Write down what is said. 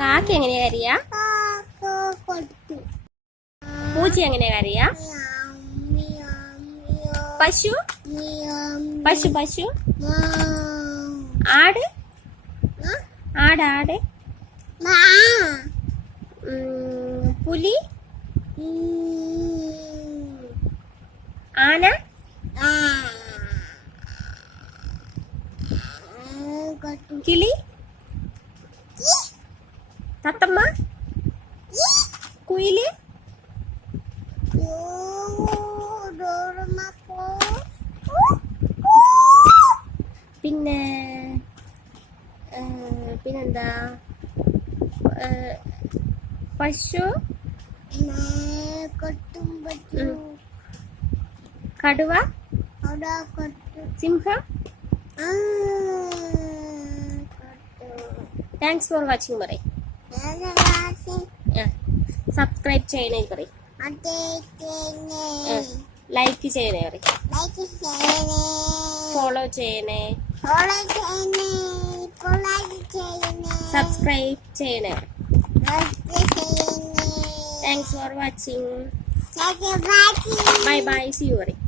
കാക്ക എങ്ങനെയാ കരയാ? പൂച്ച എങ്ങനെയാ കരയാ? പശു പശു പശു ആട് ആട് ആട് പുലി ആന കിളി തത്തമ്മ കുയില് പിന്നെ പിന്നെന്താ പശു കടുവ സിംഹം. താങ്ക്സ് ഫോർ വാച്ചിങ് പറയും. സബ്സ്ക്രൈബ് ചെയ്യണേ പറയും. ലൈക്ക് ചെയ്യണേ പറയും. ഫോളോ ചെയ്യണേ. സബ്സ്ക്രൈബ് ചെയ്യണേ. Thanks for watching. Bye bye. See you പറയും.